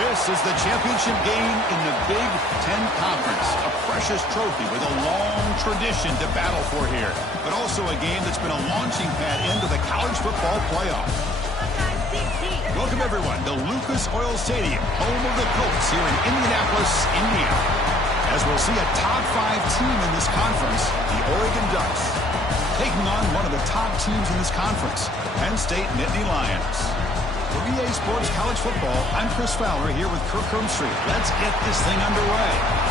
This is the championship game in the Big Ten Conference. A precious trophy with a long tradition to battle for here. But also a game that's been a launching pad into the college football playoff. Welcome, everyone, to Lucas Oil Stadium, home of the Colts here in Indianapolis, Indiana. As we'll see a top 5 team in this conference, the Oregon Ducks, taking on one of the top teams in this conference, Penn State Nittany Lions. For EA Sports College Football, I'm Chris Fowler here with Kirk Hermstreet. Let's get this thing underway.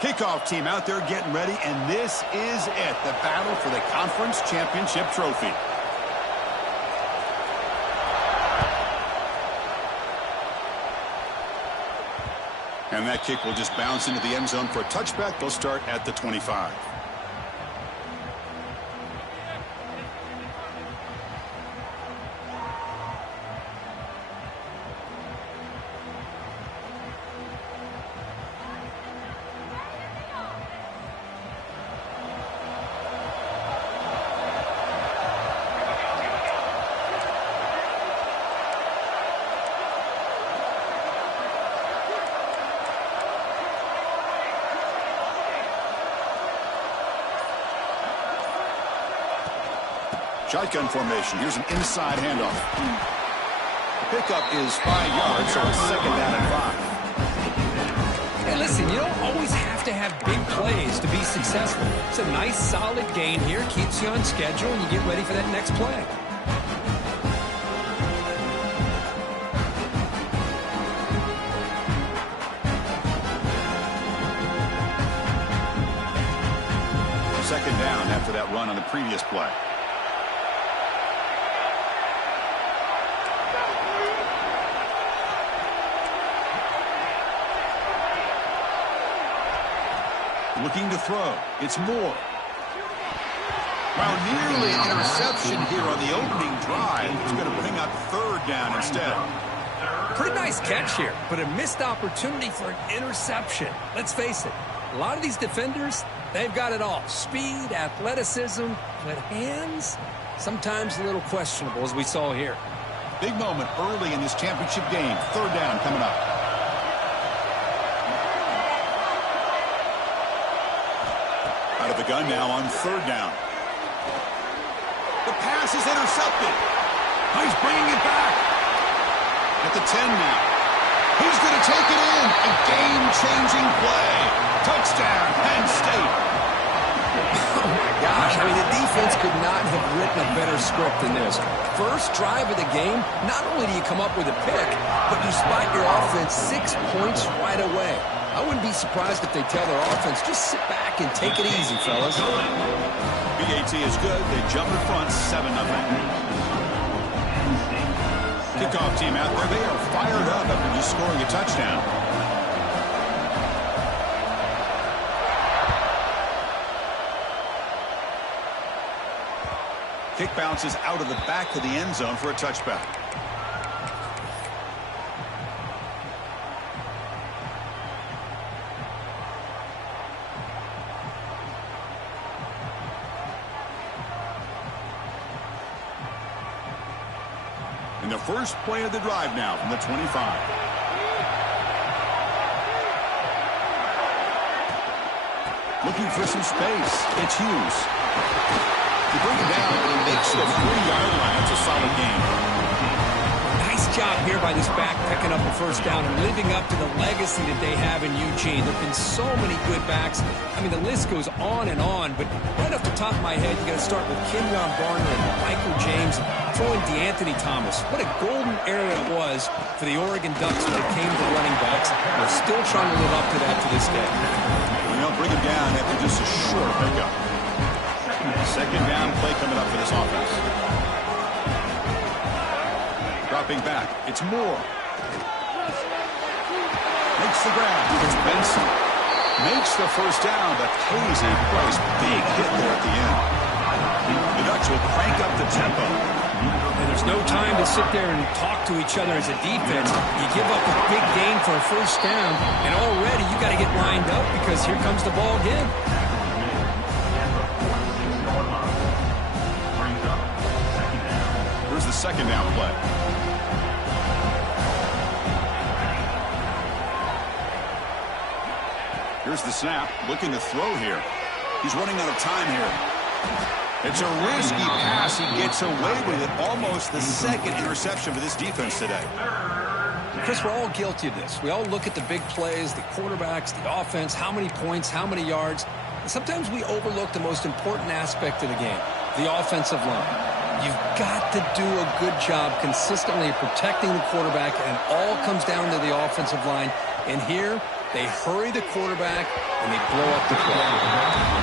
Kickoff team out there getting ready, and this is it, the battle for the conference championship trophy. And that kick will just bounce into the end zone for a touchback. They'll start at the 25. Shotgun formation. Here's an inside handoff. The pickup is 5 yards, so it's second down and 5. Hey, listen, you don't always have to have big plays to be successful. It's a nice, solid gain here. Keeps you on schedule, and you get ready for that next play. Second down after that run on the previous play. Looking to throw. It's Moore. Well, nearly an interception here on the opening drive. It's going to bring up third down instead. Pretty nice catch here, but a missed opportunity for an interception. Let's face it, a lot of these defenders, they've got it all. Speed, athleticism, but hands, sometimes a little questionable, as we saw here. Big moment early in this championship game. Third down coming up. Out of the gun now on third down. The pass is intercepted. He's bringing it back. At the 10 now. He's going to take it in. A game-changing play. Touchdown, Penn State. Oh, my gosh. I mean, the defense could not have written a better script than this. First drive of the game, not only do you come up with a pick, but you spot your offense 6 points right away. I wouldn't be surprised if they tell their offense, just sit back and take it easy, fellas. BAT is good. They jump in front, 7-0. Kickoff team out there. They are fired up after just scoring a touchdown. Kick bounces out of the back of the end zone for a touchback. And the first play of the drive now from the 25. Looking for some space. It's Hughes. To bring it down, and he makes the 3-yard line. It's a solid game. Nice job here by this back, picking up a first down and living up to the legacy that they have in Eugene. There have been so many good backs. I mean, the list goes on and on, but right off the top of my head, you got to start with Kenyon Barner and Michael James, throwing DeAnthony Thomas. What a golden era it was for the Oregon Ducks when it came to running backs. We're still trying to live up to that to this day. And they'll bring him down after just a short pickup. Second down play coming up for this offense. Dropping back. It's Moore. Makes the grab. Here's Benson. Makes the first down, but pays a price. Big hit there at the end. The Ducks will crank up the tempo. And there's no time to sit there and talk to each other as a defense. You give up a big gain for a first down, and already you got to get lined up because here comes the ball again. Here's the second down play. Here's the snap, looking to throw here. He's running out of time here. It's a risky pass. He gets away with it. Almost the second interception for this defense today. Chris, we're all guilty of this. We all look at the big plays, the quarterbacks, the offense, how many points, how many yards. And sometimes we overlook the most important aspect of the game, the offensive line. You've got to do a good job consistently protecting the quarterback, and it all comes down to the offensive line. And here, they hurry the quarterback, and they blow up the play.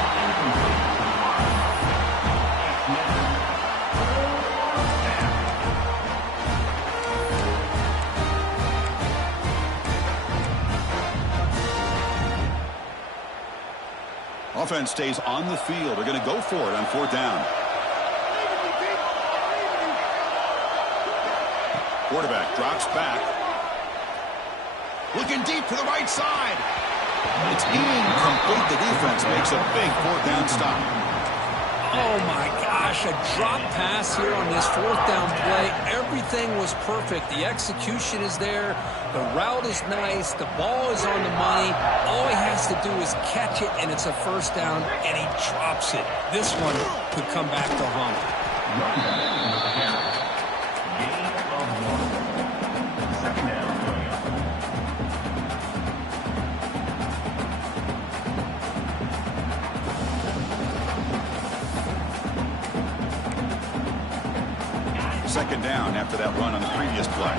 Offense stays on the field. They're going to go for it on fourth down. Quarterback drops back. Looking deep to the right side. It's incomplete. The defense makes a big fourth down stop. Oh, my gosh, a drop pass here on this fourth down play. Everything was perfect. The execution is there. The route is nice. The ball is on the money. All he has to do is catch it, and it's a first down, and he drops it. This one could come back to haunt him. Second down after that run on the previous play.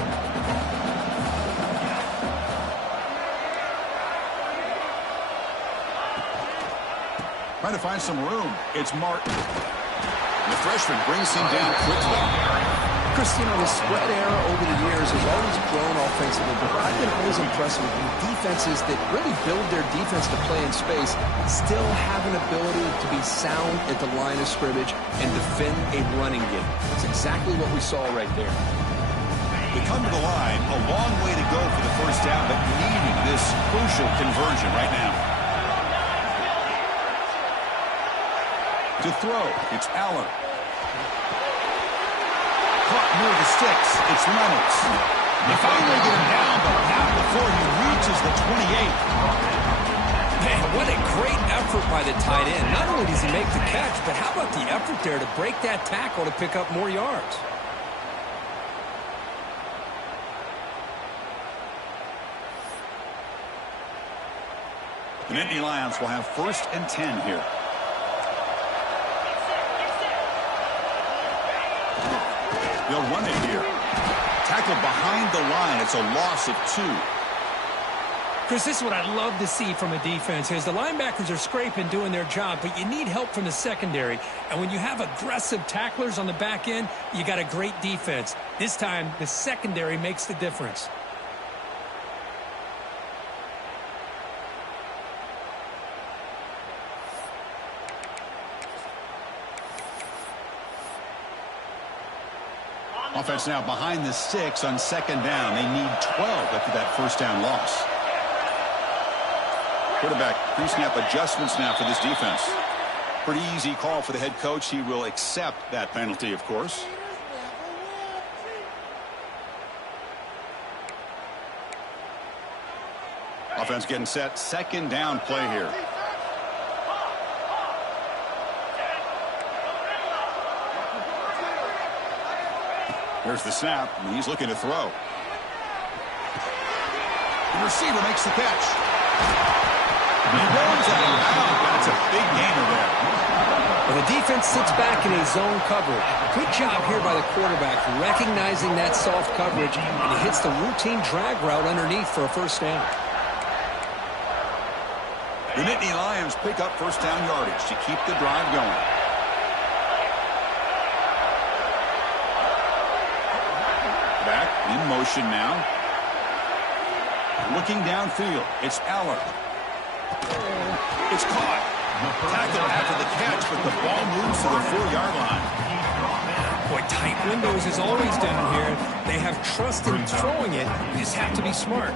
Trying to find some room. It's Martin. The freshman brings him down quickly. Chris, you know, the spread era over the years has always grown offensively, but I've been always impressed with defenses that really build their defense to play in space, still have an ability to be sound at the line of scrimmage and defend a running game. It's exactly what we saw right there. They come to the line, a long way to go for the first down, but needing this crucial conversion right now. To throw, it's Allen. Caught near the sticks, it's Reynolds. They finally get him down, but not before he reaches the 28. Man, what a great effort by the tight end. Not only does he make the catch, but how about the effort there to break that tackle to pick up more yards? The Nittany Lions will have 1st and 10 here. They'll run it here. Tackled behind the line. It's a loss of 2. Chris, this is what I'd love to see from a defense. As the linebackers are scraping, doing their job, but you need help from the secondary. And when you have aggressive tacklers on the back end, you got a great defense. This time, the secondary makes the difference. Offense now behind the 6 on second down. They need 12 after that first down loss. Quarterback pre-snap adjustments now for this defense. Pretty easy call for the head coach. He will accept that penalty, of course. Offense getting set. Second down play here. Here's the snap, and he's looking to throw. The receiver makes the catch. He runs out of bounds, but it's a big gainer there. Well, the defense sits back in a zone coverage. Good job here by the quarterback, recognizing that soft coverage, and he hits the routine drag route underneath for a first down. The Nittany Lions pick up first down yardage to keep the drive going. In motion now. Looking downfield. It's Aller. It's caught. Tackle after the catch, but the ball moves to the 4-yard line. Boy, tight windows is always down here. They have trust in throwing it. You just have to be smart.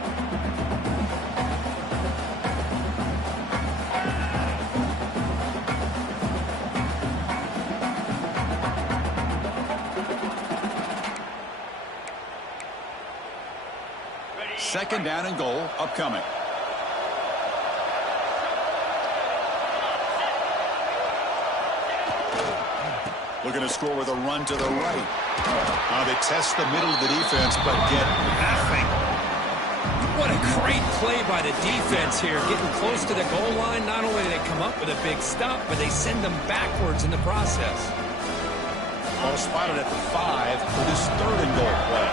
Second down and goal upcoming. Looking to score with a run to the right. They test the middle of the defense, but get nothing. What a great play by the defense here. Getting close to the goal line, not only do they come up with a big stop, but they send them backwards in the process. Ball spotted at the 5 for this third and goal play.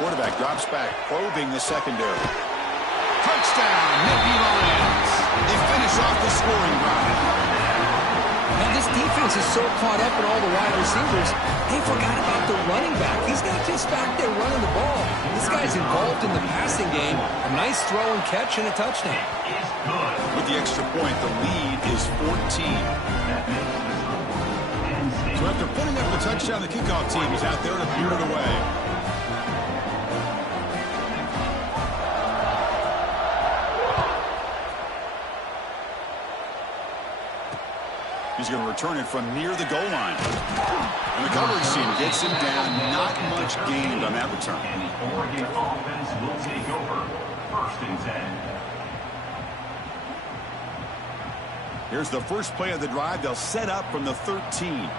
Quarterback drops back, probing the secondary. Touchdown, Nittany Lions. They finish off the scoring drive. Now this defense is so caught up in all the wide receivers, they forgot about the running back. He's not just back there running the ball. This guy's involved in the passing game. A nice throw and catch and a touchdown. With the extra point, the lead is 14. So after putting up the touchdown, the kickoff team is out there to peer it away. He's going to return it from near the goal line. And the coverage team gets him down. Not much gained on that return. And the Oregon offense will take over. 1st and 10. Here's the first play of the drive. They'll set up from the 13.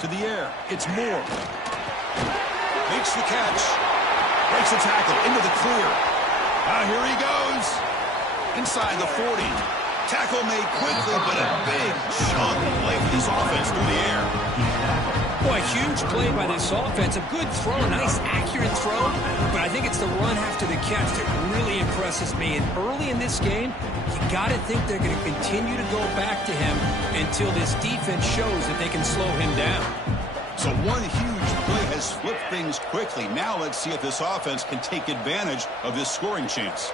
To the air. It's Moore. Makes the catch. Breaks the tackle into the clear. Here he goes. Inside the 40. Tackle made quickly, but a big chunk play for this offense through the air. Boy, huge play by this offense. A good throw, nice accurate throw. But I think it's the run after the catch that really impresses me. And early in this game, you got to think they're going to continue to go back to him until this defense shows that they can slow him down. So one huge play has flipped things quickly. Now let's see if this offense can take advantage of this scoring chance.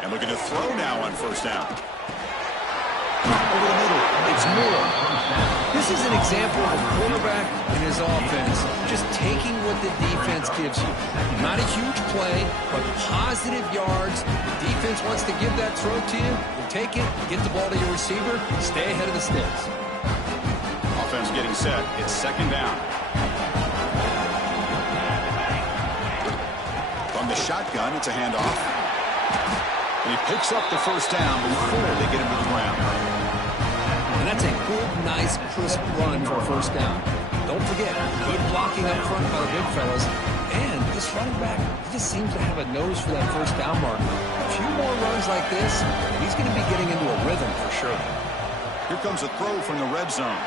And looking to throw now on first down. Over the middle, it's Moore. This is an example of a quarterback and his offense just taking what the defense gives you. Not a huge play, but positive yards. The defense wants to give that throw to you. You take it, get the ball to your receiver, stay ahead of the sticks. Offense getting set. It's second down. From the shotgun, it's a handoff. And he picks up the first down before they get him to the ground. And that's a good, nice, crisp run for a first down. Don't forget, good blocking up front by the big fellas. And this running back, he just seems to have a nose for that first down marker. A few more runs like this, he's going to be getting into a rhythm for sure. Here comes a throw from the red zone.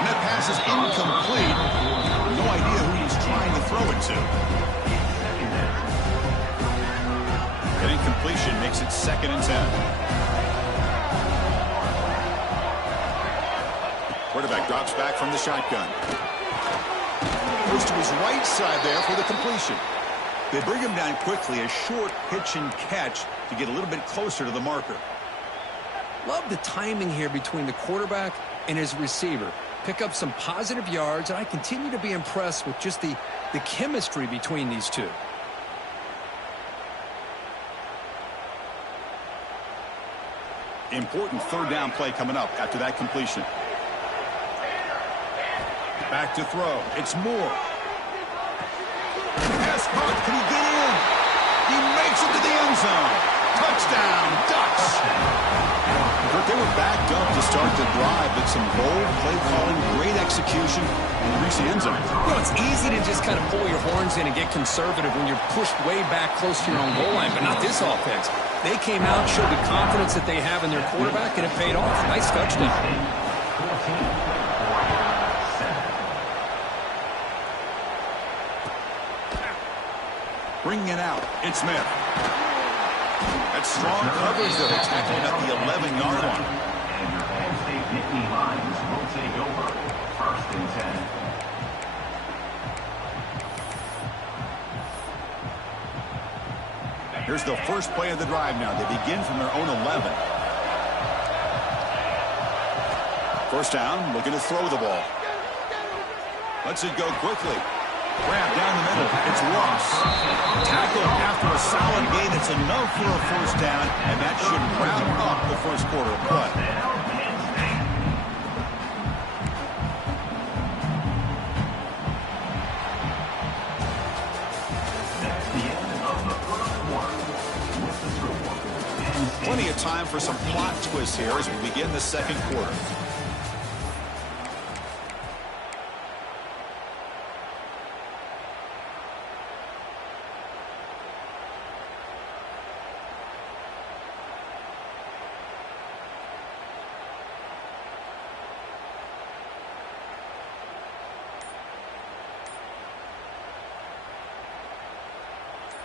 And that pass is incomplete. No idea who he's trying to throw it to. An incompletion makes it 2nd and 10. Quarterback drops back from the shotgun. Goes to his right side there for the completion. They bring him down quickly, a short pitch and catch to get a little bit closer to the marker. Love the timing here between the quarterback and his receiver. Pick up some positive yards, and I continue to be impressed with just the chemistry between these two. Important third down play coming up after that completion. Back to throw. It's Moore. Pass caught. Can he get in? He makes it to the end zone. Touchdown, Ducks. But they were backed up to start well-constructed drive, but some bold play calling, great execution, and reach the end zone. You know, it's easy to just kind of pull your horns in and get conservative when you're pushed way back close to your own goal line, but not this offense. They came out, showed the confidence that they have in their quarterback, and it paid off. Nice touchdown. Bringing it out, it's Smith. That's strong coverage that are tackling at the 11-yard line. And your Penn State Nittany Lions will take over. 1st and 10. Here's the first play of the drive now. They begin from their own 11. First down, looking to throw the ball. Lets it go quickly. Grab down the middle. It's Ross. Tackle after a solid gain. It's enough for a first down, and that should wrap up the first quarter of play. That's the end of the first quarter. With the score, Penn State. Plenty of time for some plot twists here as we begin the second quarter.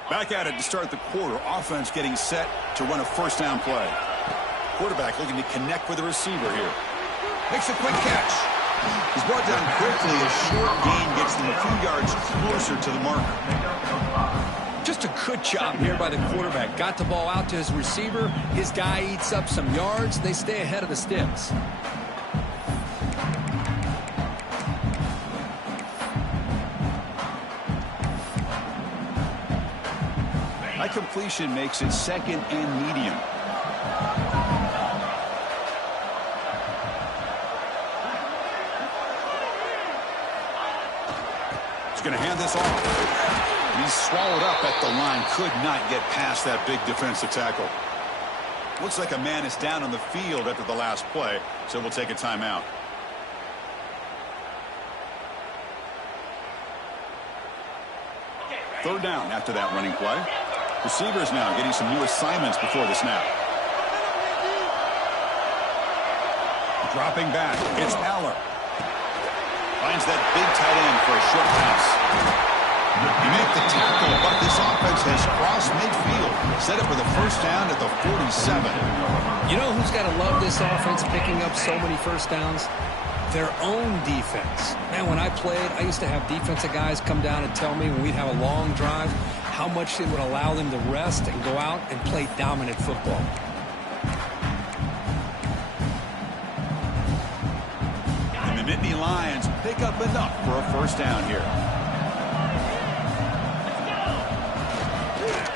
Back at it to start the quarter. Offense getting set to run a first down play. Quarterback looking to connect with the receiver here. Makes a quick catch. He's brought down quickly. A short gain gets them a few yards closer to the marker. Just a good job here by the quarterback. Got the ball out to his receiver. His guy eats up some yards. They stay ahead of the sticks. That completion makes it second and medium. He's going to hand this off. He's swallowed up at the line. Could not get past that big defensive tackle. Looks like a man is down on the field after the last play, so we'll take a timeout. Third down after that running play. Receivers now getting some new assignments before the snap. Dropping back, it's Aller. Finds that big tight end for a short pass. You make the tackle, but this offense has crossed midfield. Set up with a first down at the 47. You know who's got to love this offense picking up so many first downs? Their own defense. Man, when I played, I used to have defensive guys come down and tell me when we'd have a long drive how much it would allow them to rest and go out and play dominant football. And the Nittany Lions pick up enough for a first down here.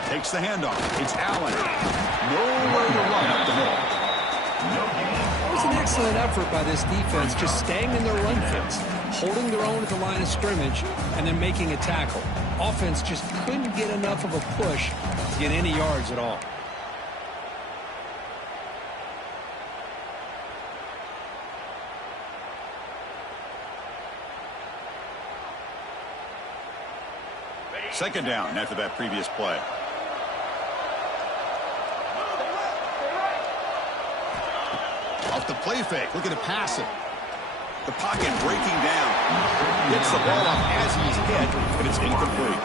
Takes the handoff. It's Allen. Nowhere to run up the middle. It was an excellent effort by this defense, just staying in their run fits, holding their own at the line of scrimmage, and then making a tackle. Offense just couldn't get enough of a push to get any yards at all. Second down after that previous play. Off the play fake, looking to pass it. The pocket breaking down. Gets the ball off as he's hit, but it's incomplete.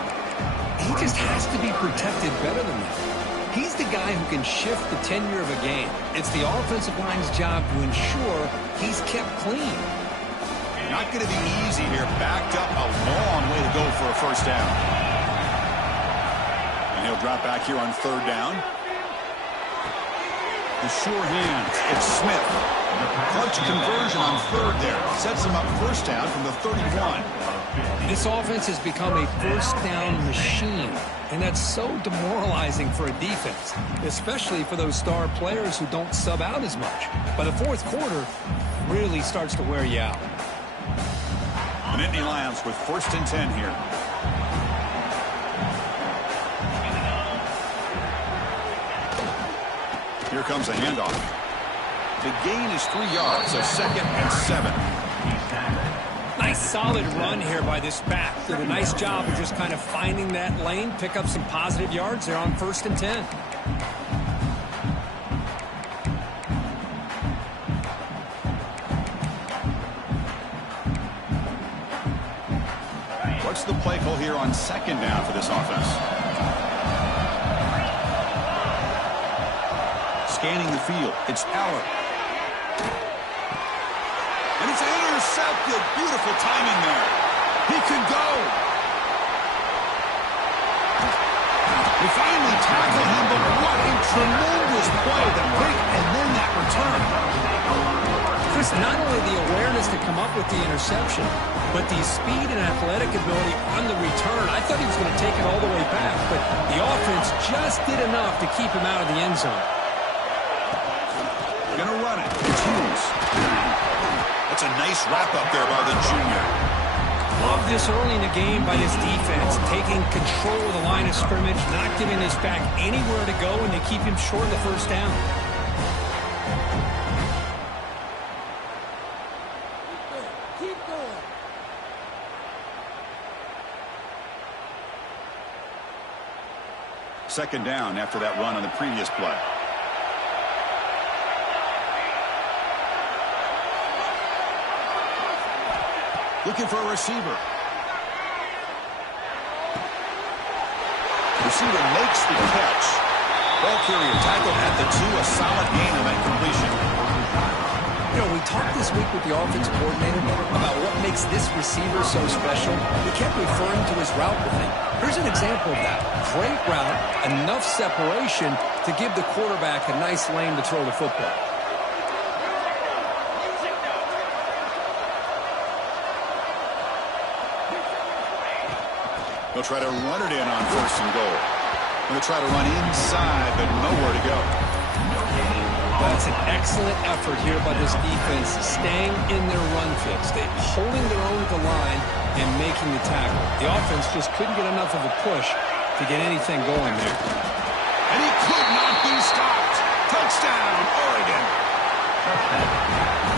He just has to be protected better than that. He's the guy who can shift the tenure of a game. It's the offensive line's job to ensure he's kept clean. Not going to be easy here. Backed up a long way to go for a first down. And he'll drop back here on third down. The sure hands. It's Smith. Clutch conversion on third there. Sets him up first down from the 31. This offense has become a first down machine, and that's so demoralizing for a defense, especially for those star players who don't sub out as much. By the fourth quarter, really starts to wear you out. The Nittany Lions with 1st and 10 here. Here comes a handoff. The gain is 3 yards, so 2nd and 7. Nice solid run here by this back. Did a nice job of just kind of finding that lane, pick up some positive yards there on 1st and 10. What's the play call here on 2nd down for this offense? Scanning the field, it's Aller. And it's intercepted. Beautiful timing there. He could go. They finally tackle him, but what a tremendous play. The pick and then that return. Chris, not only the awareness to come up with the interception, but the speed and athletic ability on the return. I thought he was going to take it all the way back, but the offense just did enough to keep him out of the end zone. Gonna run it. It's Hughes. That's a nice wrap-up there by the junior. Love this early in the game by this defense, taking control of the line of scrimmage, not giving this back anywhere to go, and they keep him short of the 1st down. Keep going. Second down after that run on the previous play. Looking for a receiver. Receiver makes the catch. Ball carrier tackled at the 2. A solid gain on that completion. You know, we talked this week with the offensive coordinator about what makes this receiver so special. He kept referring to his route running. Here's an example of that. Great route, enough separation to give the quarterback a nice lane to throw the football. They'll try to run it in on 1st and goal. They'll try to run inside, but nowhere to go. That's an excellent effort here by this defense, staying in their run fix. They're holding their own at the line and making the tackle. The offense just couldn't get enough of a push to get anything going there. And he could not be stopped. Touchdown, Oregon.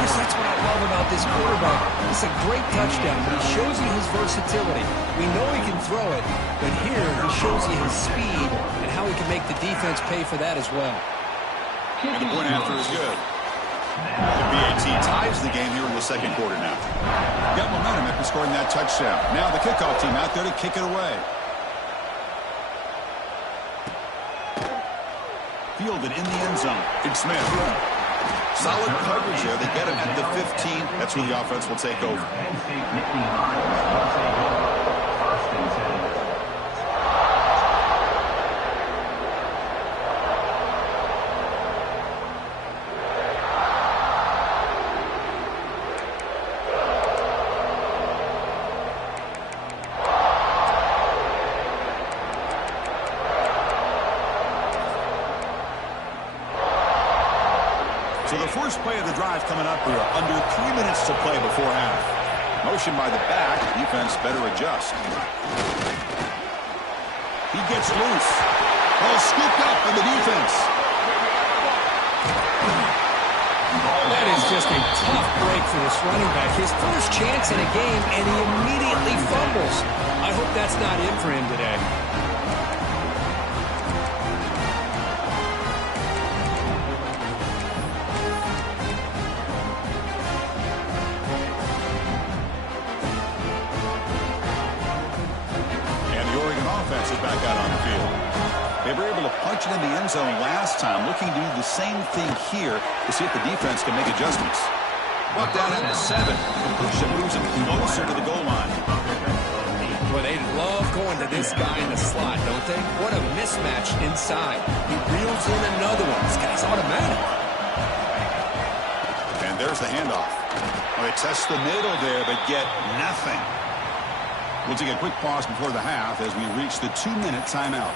Yes, that's what I love about this quarterback. It's a great touchdown, but he shows you his versatility. We know he can throw it, but here he shows you his speed and how he can make the defense pay for that as well. And the point after is good. The BAT ties the game here in the 2nd quarter now. Got momentum after scoring that touchdown. Now the kickoff team out there to kick it away. Fielded in the end zone. It's Smith. Solid coverage there. They get him at the 15. That's where the offense will take over. Penn State 15 yards. 1st and 10. So the first play of the drive coming up here. Under 3 minutes to play before half. Motion by the back. Defense better adjust. He gets loose. Ball scooped up in the defense. That is just a tough break for this running back. His first chance in a game, and he immediately fumbles. I hope that's not it for him today. Back out on the field. They were able to punch it in the end zone last time, looking to do the same thing here to see if the defense can make adjustments. Brought down at the 7. Completion moves him closer to the goal line. Boy, they love going to this guy in the slot, don't they? What a mismatch inside. He reels in another one. This guy's automatic. And there's the handoff. Well, they test the middle there, but get nothing. We'll take a quick pause before the half as we reach the 2-minute timeout.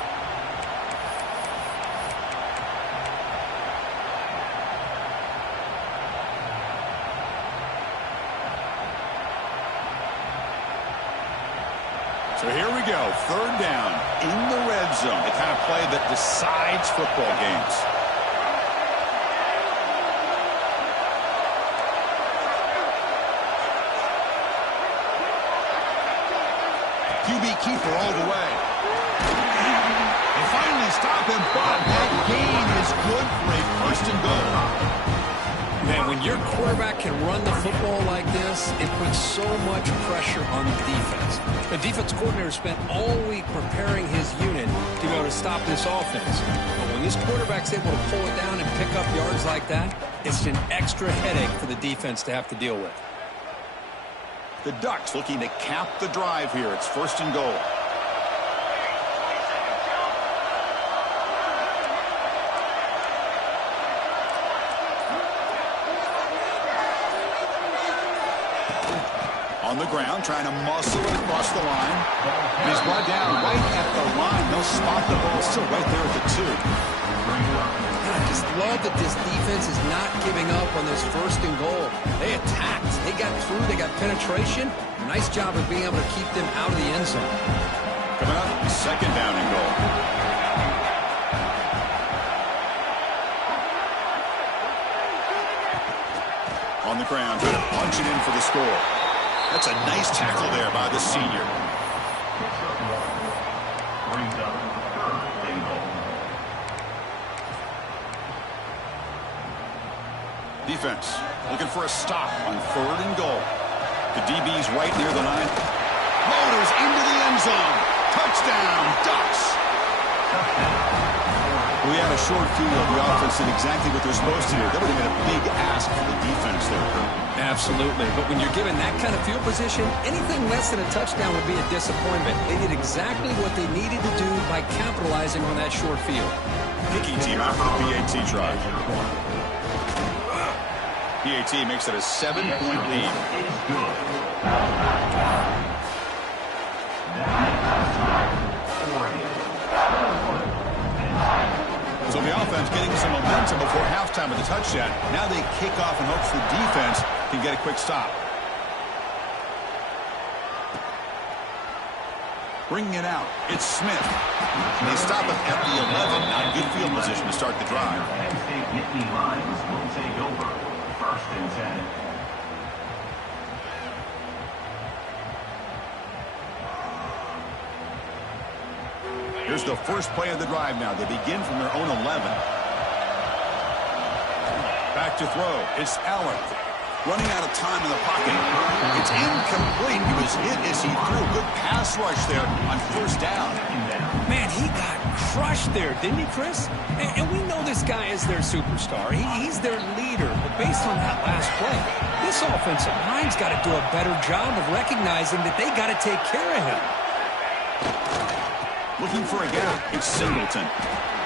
So here we go, 3rd down in the red zone. The kind of play that decides football games. QB keeper all the way. They finally stop him, but that gain is good for a first and goal. Man, when your quarterback can run the football like this, it puts so much pressure on the defense. The defense coordinator spent all week preparing his unit to be able to stop this offense. But when this quarterback's able to pull it down and pick up yards like that, it's an extra headache for the defense to have to deal with. The Ducks looking to cap the drive here. It's first and goal. On the ground, trying to muscle it across the line. And he's brought down right at the line. They'll spot the ball still right there at the 2. I just love that this defense is not giving up on this first and goal. They attacked. They got through. They got penetration. Nice job of being able to keep them out of the end zone. Coming up, second down and goal. On the ground, trying to punch it in for the score. That's a nice tackle there by the senior. Defense looking for a stop on third and goal. The DB's right near the line. Motors into the end zone. Touchdown, Ducks. We had a short field. The offense did exactly what they're supposed to do. That would have been a big ask for the defense there, Kurt. Absolutely. But when you're given that kind of field position, anything less than a touchdown would be a disappointment. They did exactly what they needed to do by capitalizing on that short field. Kicking team out for the PAT try. PAT makes it a 7-point lead. So the offense getting some momentum before halftime with the touchdown. Now they kick off in hopes the defense can get a quick stop. Bringing it out, it's Smith. And they stop him at the 11. Not good field position to start the drive. Will take over. First and 10. Here's the first play of the drive now. They begin from their own 11. Back to throw. It's Allen. Running out of time in the pocket. It's incomplete. He was hit as he threw. Good pass rush there on first down. Man, he got crushed there, didn't he, Chris? And we know this guy is their superstar. He's their leader. But based on that last play, this offensive line's got to do a better job of recognizing that they got to take care of him. Looking for a gap. It's Singleton.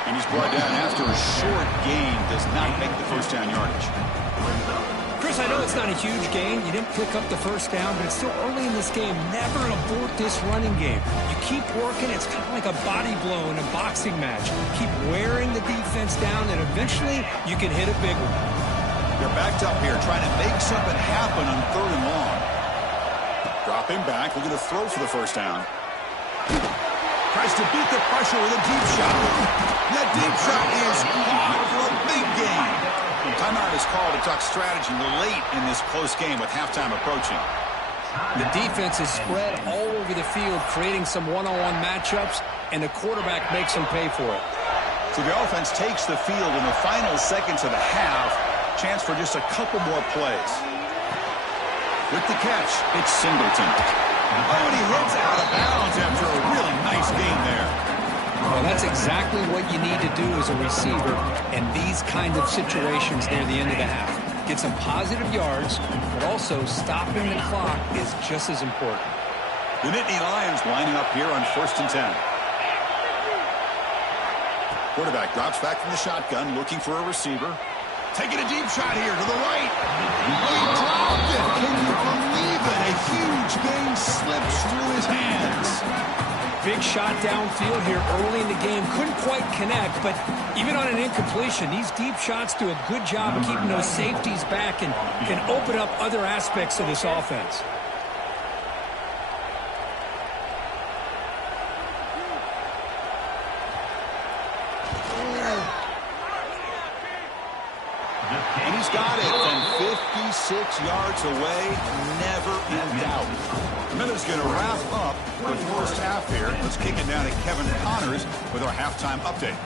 And he's brought down after a short gain. Does not make the first down yardage. Chris, I know it's not a huge gain. You didn't pick up the first down, but it's still early in this game. Never abort this running game. You keep working. It's kind of like a body blow in a boxing match. Keep wearing the defense down, and eventually you can hit a big one. They're backed up here, trying to make something happen on third and long. Dropping back, looking to throw for the first down. Tries to beat the pressure with a deep shot. That deep shot is caught for a big gain. Timeout is called to talk strategy late in this close game with halftime approaching. The defense is spread all over the field, creating some one-on-one matchups, and the quarterback makes them pay for it. So the offense takes the field in the final seconds of the half. Chance for just a couple more plays. With the catch, it's Singleton. Oh, and he hits out of bounds after a really nice gain there. Well, that's exactly what you need to do as a receiver in these kind of situations near the end of the half. Get some positive yards, but also stopping the clock is just as important. The Nittany Lions lining up here on first and 10. Quarterback drops back from the shotgun, looking for a receiver. Taking a deep shot here to the right. He dropped it. Can you believe it? A huge gain slips through his hands. Big shot downfield here early in the game. Couldn't quite connect, but even on an incompletion, these deep shots do a good job of keeping those safeties back and can open up other aspects of this offense. And he's got it from 56 yards away. Never in doubt. The minute's going to wrap up the first half here. Let's kick it down to Kevin Connors with our halftime update.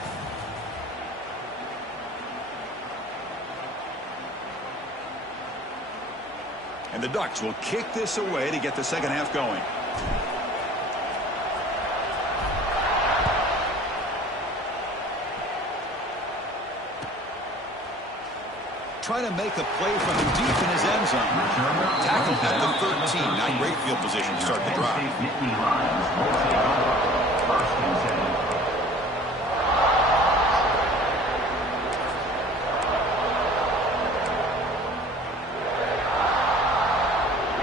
And the Ducks will kick this away to get the second half going. Trying to make a play from deep in his end zone. Tackled at the 13. Not great field position to start the drive.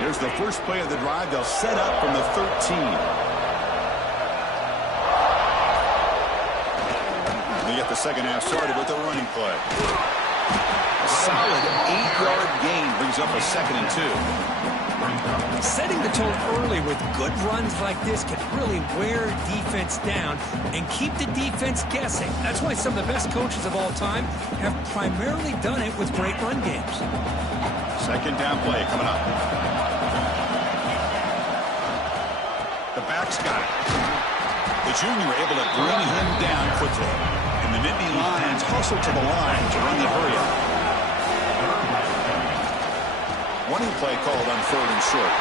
Here's the first play of the drive. They'll set up from the 13. They get the second half started with a running play. A solid 8-yard gain brings up a 2nd and 2. Setting the tone early with good runs like this can really wear defense down and keep the defense guessing. That's why some of the best coaches of all time have primarily done it with great run games. Second down play coming up. The back's got it. The junior able to bring him down quickly. And the Nittany Lions hustle to the line to run the hurry up. Running play called on 3rd and short.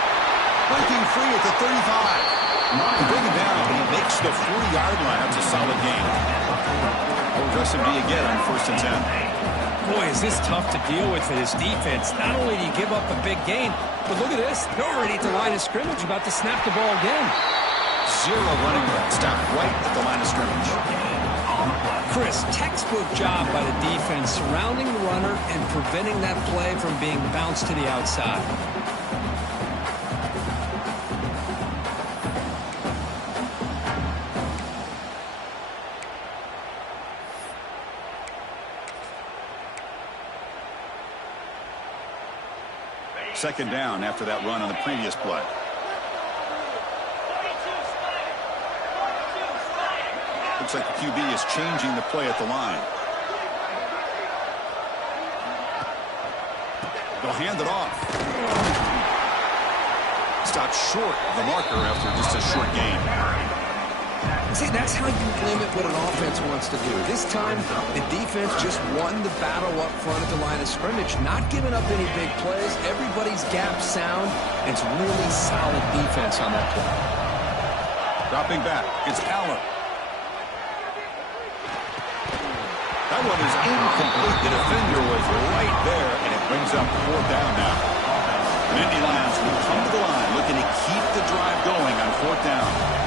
Breaking free at the 35. Bring him down, but he makes the 40-yard line. That's a solid gain. Progressive D again on 1st and 10. Boy, is this tough to deal with for this defense. Not only do you give up a big gain, but look at this. They're already at the line of scrimmage, about to snap the ball again. 0 running back. Stop right at the line of scrimmage. Chris, textbook job by the defense surrounding the runner and preventing that play from being bounced to the outside. Second down after that run on the previous play. Looks like the QB is changing the play at the line. They'll hand it off. Stopped short of the marker after just a short gain. See, that's how you limit what an offense wants to do. This time, the defense just won the battle up front at the line of scrimmage, not giving up any big plays. Everybody's gap sound. It's really solid defense on that play. Dropping back, it's Allen. That one is incomplete. The defender was right there, and it brings up 4th down now. The Nittany Lions will come to the line, looking to keep the drive going on 4th down.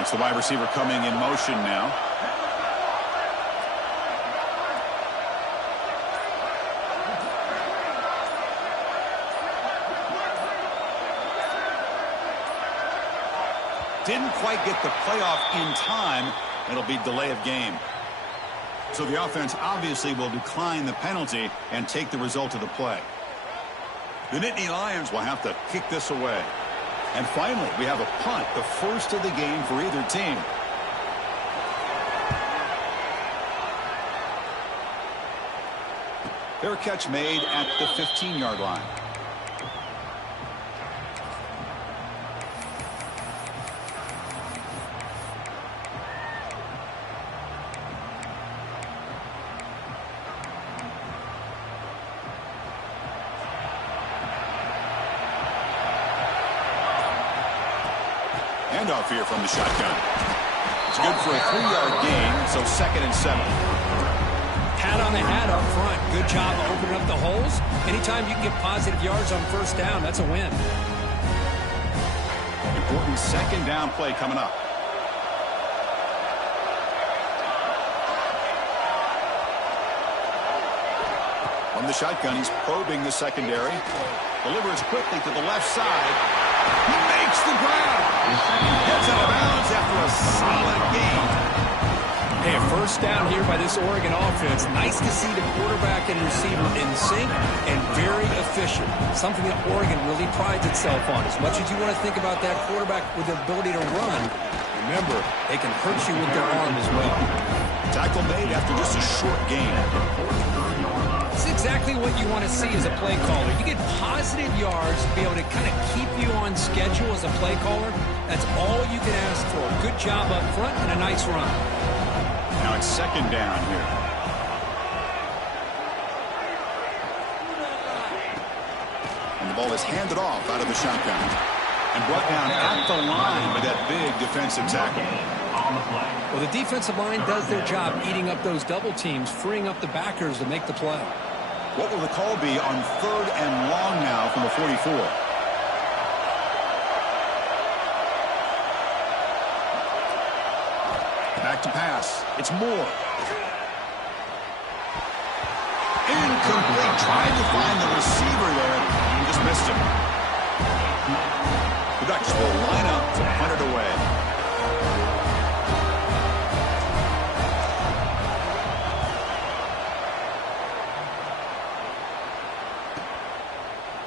It's the wide receiver coming in motion now. Didn't quite get the playoff in time. It'll be delay of game. So the offense obviously will decline the penalty and take the result of the play. The Nittany Lions will have to kick this away. And finally, we have a punt, the first of the game for either team. Fair catch made at the 15-yard line. Handoff here from the shotgun. It's good for a 3-yard gain, so 2nd and 7. Pat on the hat up front. Good job of opening up the holes. Anytime you can get positive yards on 1st down, that's a win. Important 2nd down play coming up. From the shotgun, he's probing the secondary. Delivers quickly to the left side. He makes the grab. Gets out of bounds after a solid gain. Hey, a First down here by this Oregon offense. Nice to see the quarterback and receiver in sync and very efficient. Something that Oregon really prides itself on. As much as you want to think about that quarterback with the ability to run, remember, they can hurt you with their arm as well. Tackle made after just a short gain. It's exactly what you want to see as a play caller. You get positive yards to be able to kind of keep you on schedule as a play caller. That's all you can ask for. Good job up front and a nice run. Now it's second down here. And the ball is handed off out of the shotgun. And brought down at the line with that big defensive tackle. Well, the defensive line does their job eating up those double teams, freeing up the backers to make the play. What will the call be on 3rd and long now from the 44? Back to pass. It's Moore. Incomplete. Tried to find the receiver there and just missed him. The Ducks will line up to punt it away.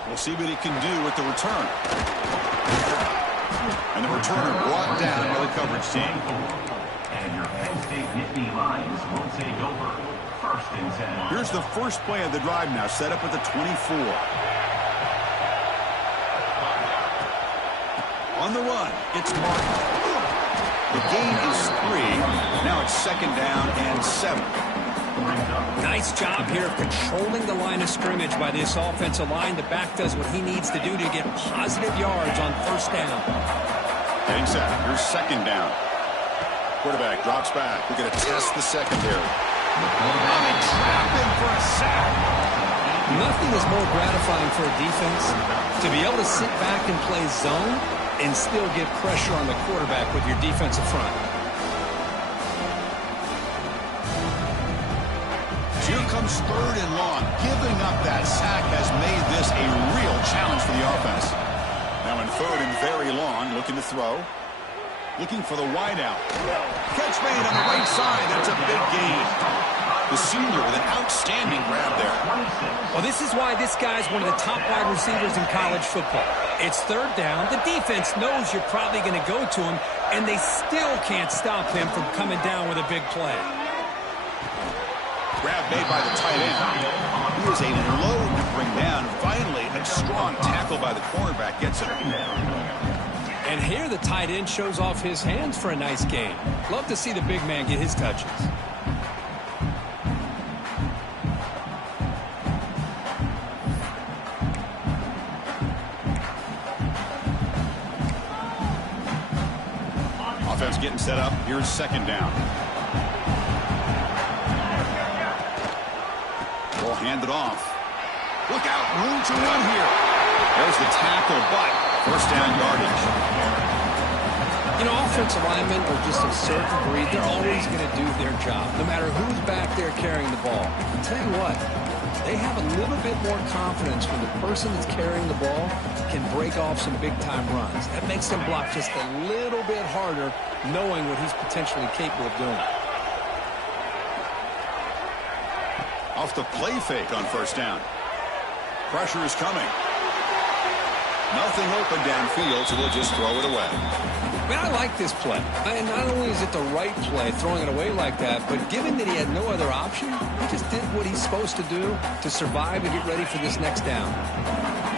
We'll see what he can do with the return. And the returner brought down by the coverage team. And your Penn State Nittany Lions will take over. 1st and 10. Here's the first play of the drive now, set up at the 24. On the run, it's Martin. The gain is 3. Now it's 2nd down and 7. Nice job here of controlling the line of scrimmage by this offensive line. The back does what he needs to do to get positive yards on 1st down. Getting set. Here's 2nd down. Quarterback drops back. We're going to test the secondary. And they trap him for a sack. Nothing is more gratifying for a defense to be able to sit back and play zone and still get pressure on the quarterback with your defensive front. Here comes 3rd and long. Giving up that sack has made this a real challenge for the offense. Now in 3rd and very long, looking to throw. Looking for the wideout. Catch made on the right side. That's a big gain. The senior with an outstanding grab there. Well, this is why this guy's one of the top wide receivers in college football. It's 3rd down. The defense knows you're probably going to go to him, and they still can't stop him from coming down with a big play. Grab made by the tight end. He is a load to bring down. Finally, a strong tackle by the cornerback gets him. And here the tight end shows off his hands for a nice gain. Love to see the big man get his touches. Offense getting set up. Here's 2nd down. Ball handed off. Look out. Room to run here. There's the tackle, but 1st down yardage. You know, offensive linemen are just a certain breed. They're always going to do their job, no matter who's back there carrying the ball. I'll tell you what, they have a little bit more confidence when the person that's carrying the ball can break off some big-time runs. That makes them block just a little bit harder, knowing what he's potentially capable of doing. Off the play fake on 1st down. Pressure is coming. Nothing open downfield, so they'll just throw it away. I mean, I like this play. And not only is it the right play, throwing it away like that, but given that he had no other option, he just did what he's supposed to do to survive and get ready for this next down.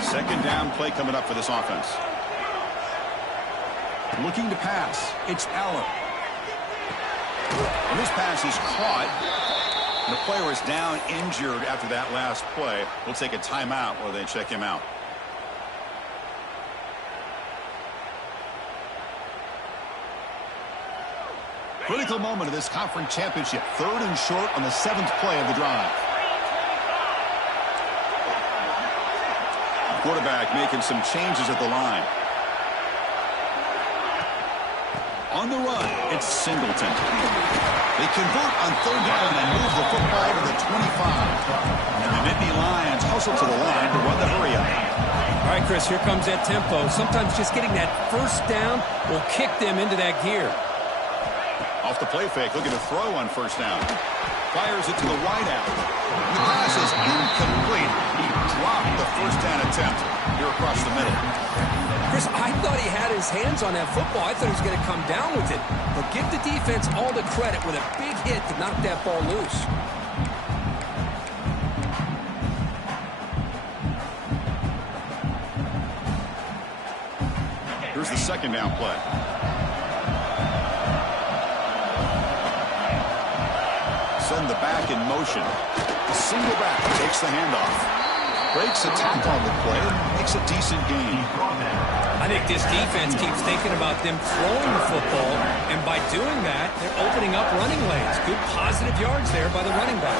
2nd down play coming up for this offense. Looking to pass. It's Allen. And this pass is caught. And the player is down injured after that last play. We'll take a timeout while they check him out. Critical moment of this conference championship. 3rd and short on the 7th play of the drive. Quarterback making some changes at the line. On the run, it's Singleton. They convert on 3rd down and move the football to the 25. And the Nittany Lions hustle to the line to run the hurry up. All right, Chris, here comes that tempo. Sometimes just getting that 1st down will kick them into that gear. Off the play fake, looking to throw on first down. Fires it to the wide out. And the pass is incomplete. He dropped the first down attempt here across the middle. Chris, I thought he had his hands on that football. I thought he was going to come down with it. But give the defense all the credit with a big hit to knock that ball loose. Here's the second down play. Send the back in motion. A single back takes the handoff. Breaks a tackle on the play and makes a decent gain. I think this defense keeps thinking about them throwing the football, and by doing that, they're opening up running lanes. Good positive yards there by the running back.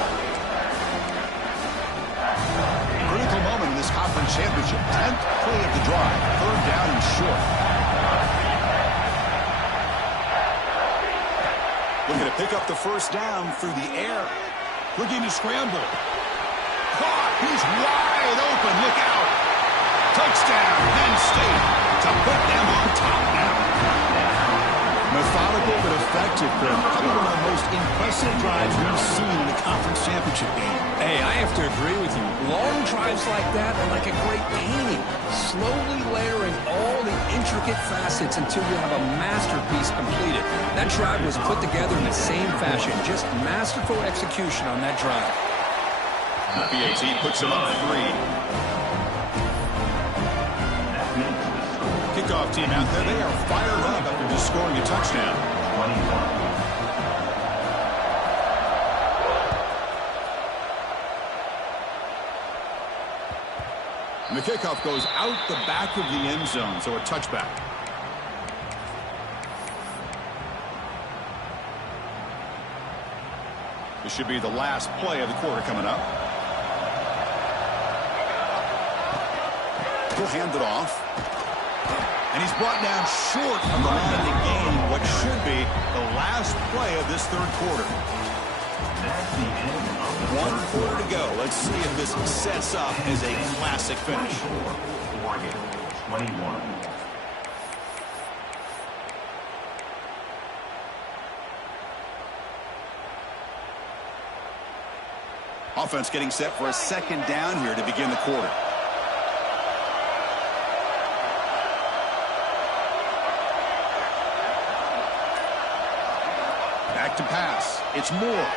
Critical moment in this conference championship. 10th play of the drive. Third down and short. Looking to pick up the first down through the air. Looking to scramble. Caught. He's wide open. Look out. Touchdown, Penn State, to put them on top now. Methodical but effective, probably one of the most impressive drives we've seen in a conference championship game. Hey, I have to agree with you. Long drives like that are like a great painting. Slowly layering all the intricate facets until you have a masterpiece completed. That drive was put together in the same fashion. Just masterful execution on that drive. PAT puts him up 3. Kickoff team out there, they are fired up after just scoring a touchdown. 21. And the kickoff goes out the back of the end zone, so a touchback. This should be the last play of the quarter coming up. He'll hand it off. And he's brought down short on the line to gain what should be the last play of this third quarter. 1 quarter to go. Let's see if this sets up as a classic finish. 21. Offense getting set for a second down here to begin the quarter. Back to pass. It's Moore.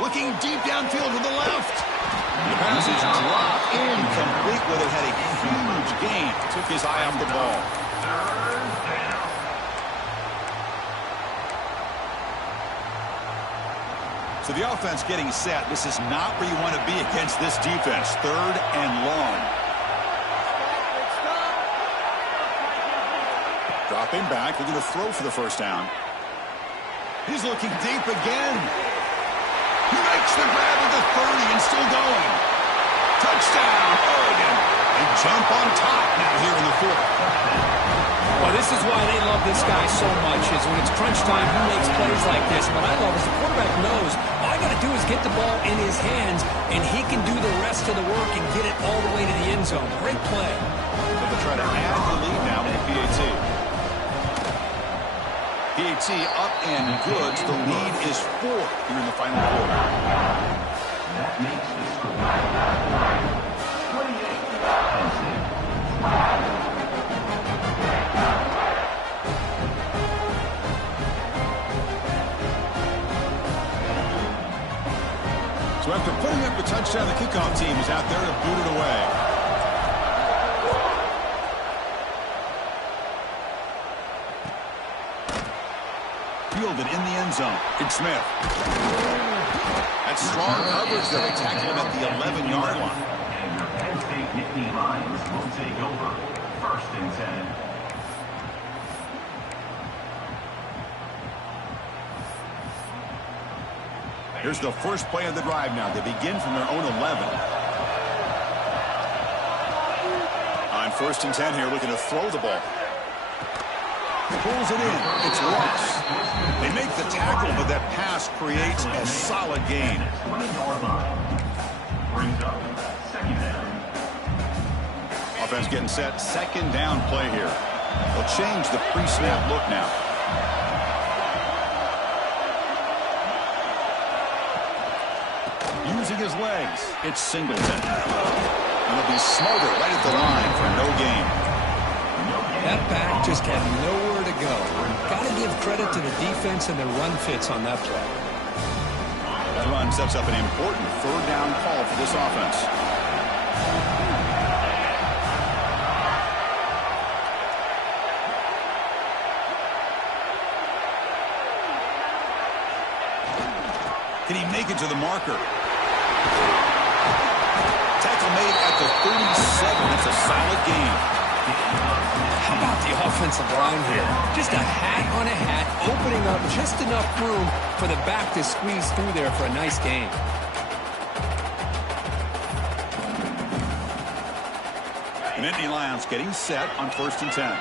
Looking deep downfield to the left. The pass is dropped incomplete, where they had a huge gain. Took his eye off the ball. So the offense getting set. This is not where you want to be against this defense. 3rd and long. Dropping back. They're going to throw for the first down. He's looking deep again. He makes the grab at the 30 and still going. Touchdown, Oregon. They jump on top now here in the 4th. Well, this is why they love this guy so much, is when it's crunch time, he makes plays like this. What I love is the quarterback knows all I got to do is get the ball in his hands, and he can do the rest of the work and get it all the way to the end zone. Great play. So they'll try to add the lead now with the PAT. PAT up and good. The lead is 4 here in the final quarter. That makes the score 28. So after putting up the touchdown, the kickoff team is out there to boot it away. Fielded in the end zone. It's Smith. That's strong coverage there. They tackle him at the 11-yard line. And your Penn State Nittany Lions will take over 1st and 10. Here's the first play of the drive now. They begin from their own 11. On 1st and 10 here, looking to throw the ball. Pulls it in. It's Ross. They make the tackle, but that pass creates a solid gain. 20-yard line. Brings up 2nd down. Offense getting set. 2nd down play here. They'll change the pre-snap look now. his legs. It's Singleton. And he'll be smothered right at the line for no gain. That back just had nowhere to go. Got to give credit to the defense and their run fits on that play. That run sets up an important third down call for this offense. Can he make it to the marker? Tackle made at the 37. That's a solid gain. How about the offensive line here? Just a hat on a hat, opening up just enough room for the back to squeeze through there for a nice gain. The Nittany Lions getting set on 1st and 10.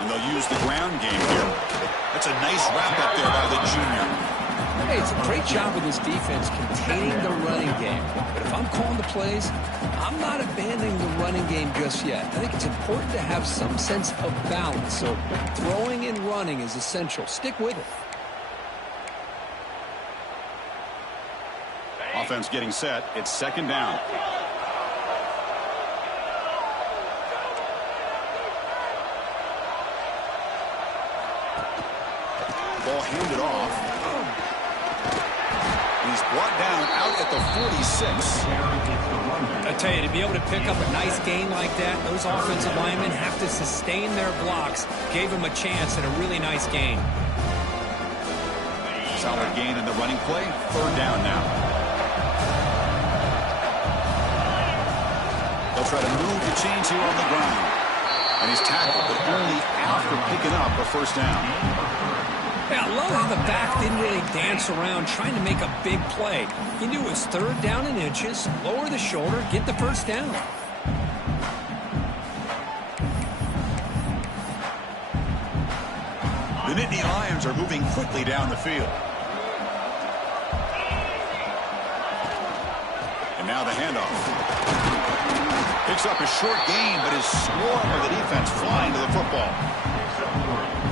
And they'll use the ground game here. That's a nice wrap up there by the junior. Hey, it's a great job with this defense containing the running game. But if I'm calling the plays, I'm not abandoning the running game just yet. I think it's important to have some sense of balance. So throwing and running is essential. Stick with it. Offense getting set. It's 2nd down. Ball handed off. He's brought down out at the 46. I tell you, to be able to pick up a nice gain like that, those offensive linemen have to sustain their blocks. Gave him a chance at a really nice gain. Solid gain in the running play. 3rd down now. They'll try to move the chains here on the ground. And he's tackled, but only after picking up a 1st down. Yeah, I love how the back didn't really dance around trying to make a big play. He knew it was 3rd down in inches, lower the shoulder, get the 1st down. The Nittany Lions are moving quickly down the field. And now the handoff. Picks up a short gain, but his swarm of the defense flying to the football.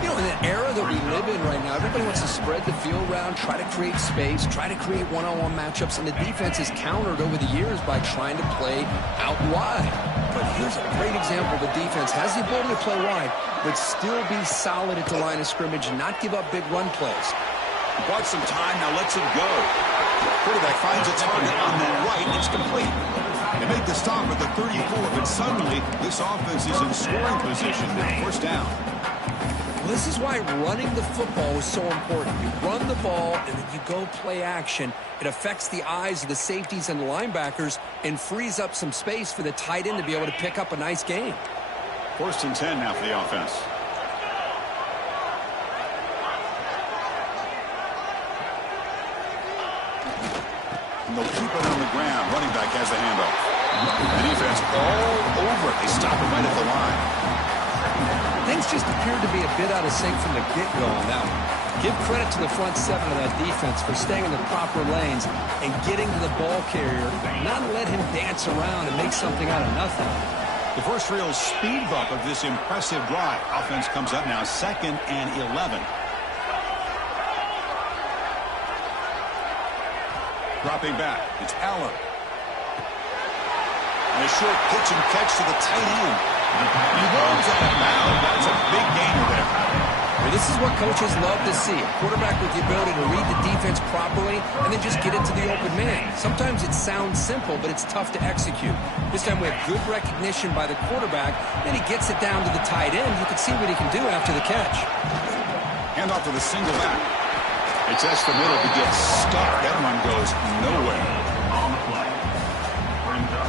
You know, in the era that we live in right now, everybody wants to spread the field around, try to create space, try to create one-on-one matchups, and the defense is countered over the years by trying to play out wide. But here's a great example. The defense has the ability to play wide, but still be solid at the line of scrimmage and not give up big run plays. He bought some time, now lets him go. Quarterback finds a target on the right. It's complete. They make the stop at the 34, but suddenly this offense is in scoring position with 1st down. Well, this is why running the football is so important. You run the ball, and then you go play action. It affects the eyes of the safeties and the linebackers and frees up some space for the tight end to be able to pick up a nice gain. 1st and 10 now for the offense. And they'll keep it on the ground. Running back has the handoff. The defense all over it. They stop it right at the line. Things just appeared to be a bit out of sync from the get-go on that one. Give credit to the front 7 of that defense for staying in the proper lanes and getting to the ball carrier, not let him dance around and make something out of nothing. The first real speed bump of this impressive drive. Offense comes up now 2nd and 11. Dropping back, it's Allen. And a short pitch and catch to the tight end. He rolls out of bounds. That's a big gainer there. Well, this is what coaches love to see. A quarterback with the ability to read the defense properly and then just get it to the open man. Sometimes it sounds simple, but it's tough to execute. This time we have good recognition by the quarterback. Then he gets it down to the tight end. You can see what he can do after the catch. Hand off to the single back. It's S the middle to get stuck. That run goes nowhere. On the play. Brings up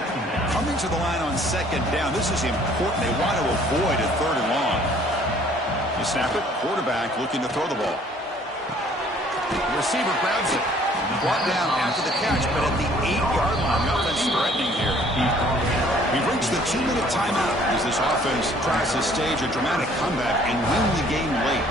2nd down. Coming to the line on 2nd down. This is important. They want to avoid a 3rd and long. You snap it. Quarterback looking to throw the ball. The receiver grabs it. Brought down after the catch, but at the 8-yard line. The offense threatening here. We've reached the 2-minute timeout as this offense tries to stage a dramatic comeback and win the game late.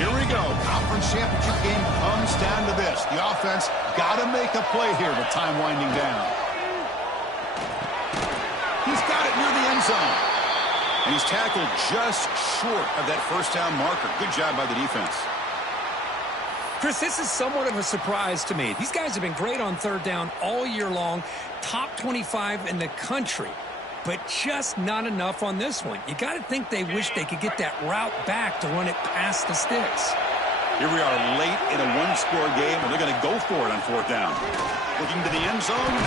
Here we go. conference championship game comes down to this. The offense got to make a play here with time winding down. He's got it near the end zone. And he's tackled just short of that first down marker. Good job by the defense. Chris, this is somewhat of a surprise to me. These guys have been great on third down all year long, top 25 in the country, but just not enough on this one. You got to think they wish they could get that route back to run it past the sticks. Here we are late in a one-score game, and they're going to go for it on fourth down. Looking to the end zone.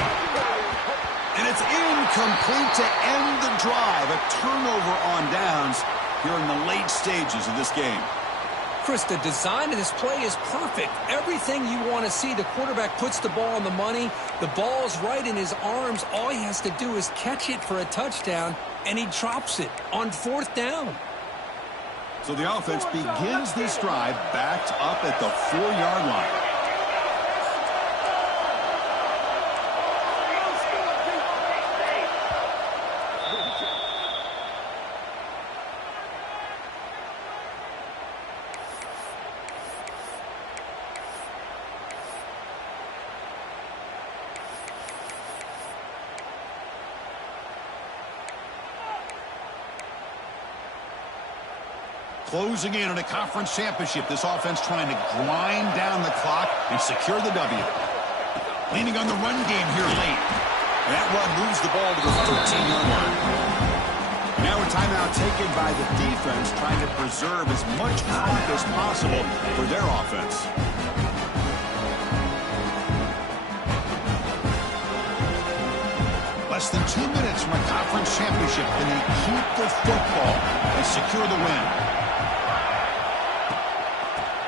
And it's incomplete to end the drive. A turnover on downs here in the late stages of this game. Chris, the design of this play is perfect. Everything you want to see. The quarterback puts the ball on the money. The ball's right in his arms. All he has to do is catch it for a touchdown, and he drops it on fourth down. So the offense begins this drive backed up at the 4-yard line. Closing in on a conference championship, this offense trying to grind down the clock and secure the W. Leaning on the run game here late. And that run moves the ball to the 13-yard line. Now a timeout taken by the defense, trying to preserve as much clock as possible for their offense. Less than 2 minutes from a conference championship. Can they keep the football and secure the win?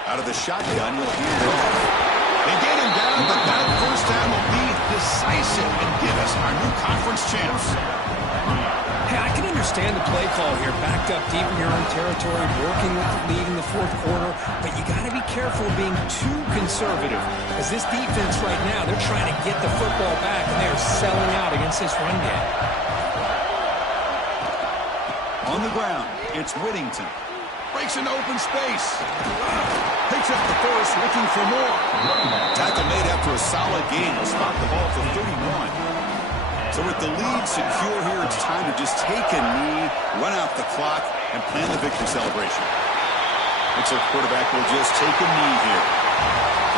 Out of the shotgun, you'll hear it all. They get him down, but that first down will be decisive and give us our new conference champs. Hey, I can understand the play call here, backed up deep in your own territory, working with the lead in the fourth quarter, but you got to be careful of being too conservative, as this defense right now, they're trying to get the football back, and they are selling out against this run game. On the ground, it's Whittington. Breaks into open space. Picks up the force, looking for more. Tackle made after a solid gain. Will spot the ball for 31. So with the lead secure here, it's time to just take a knee, run out the clock, and plan the victory celebration. Looks like the quarterback will just take a knee here.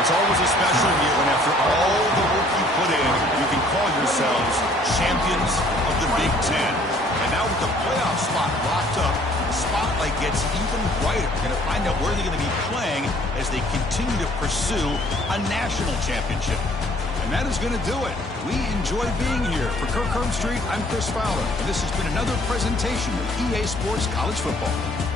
It's always a special year when after all the work you put in, you can call yourselves champions of the Big Ten. And now with the playoff spot locked up, the spotlight gets even brighter. We're going to find out where they're going to be playing as they continue to pursue a national championship. And that is going to do it. We enjoy being here. For Kirk Herbstreit, I'm Chris Fowler. And this has been another presentation of EA Sports College Football.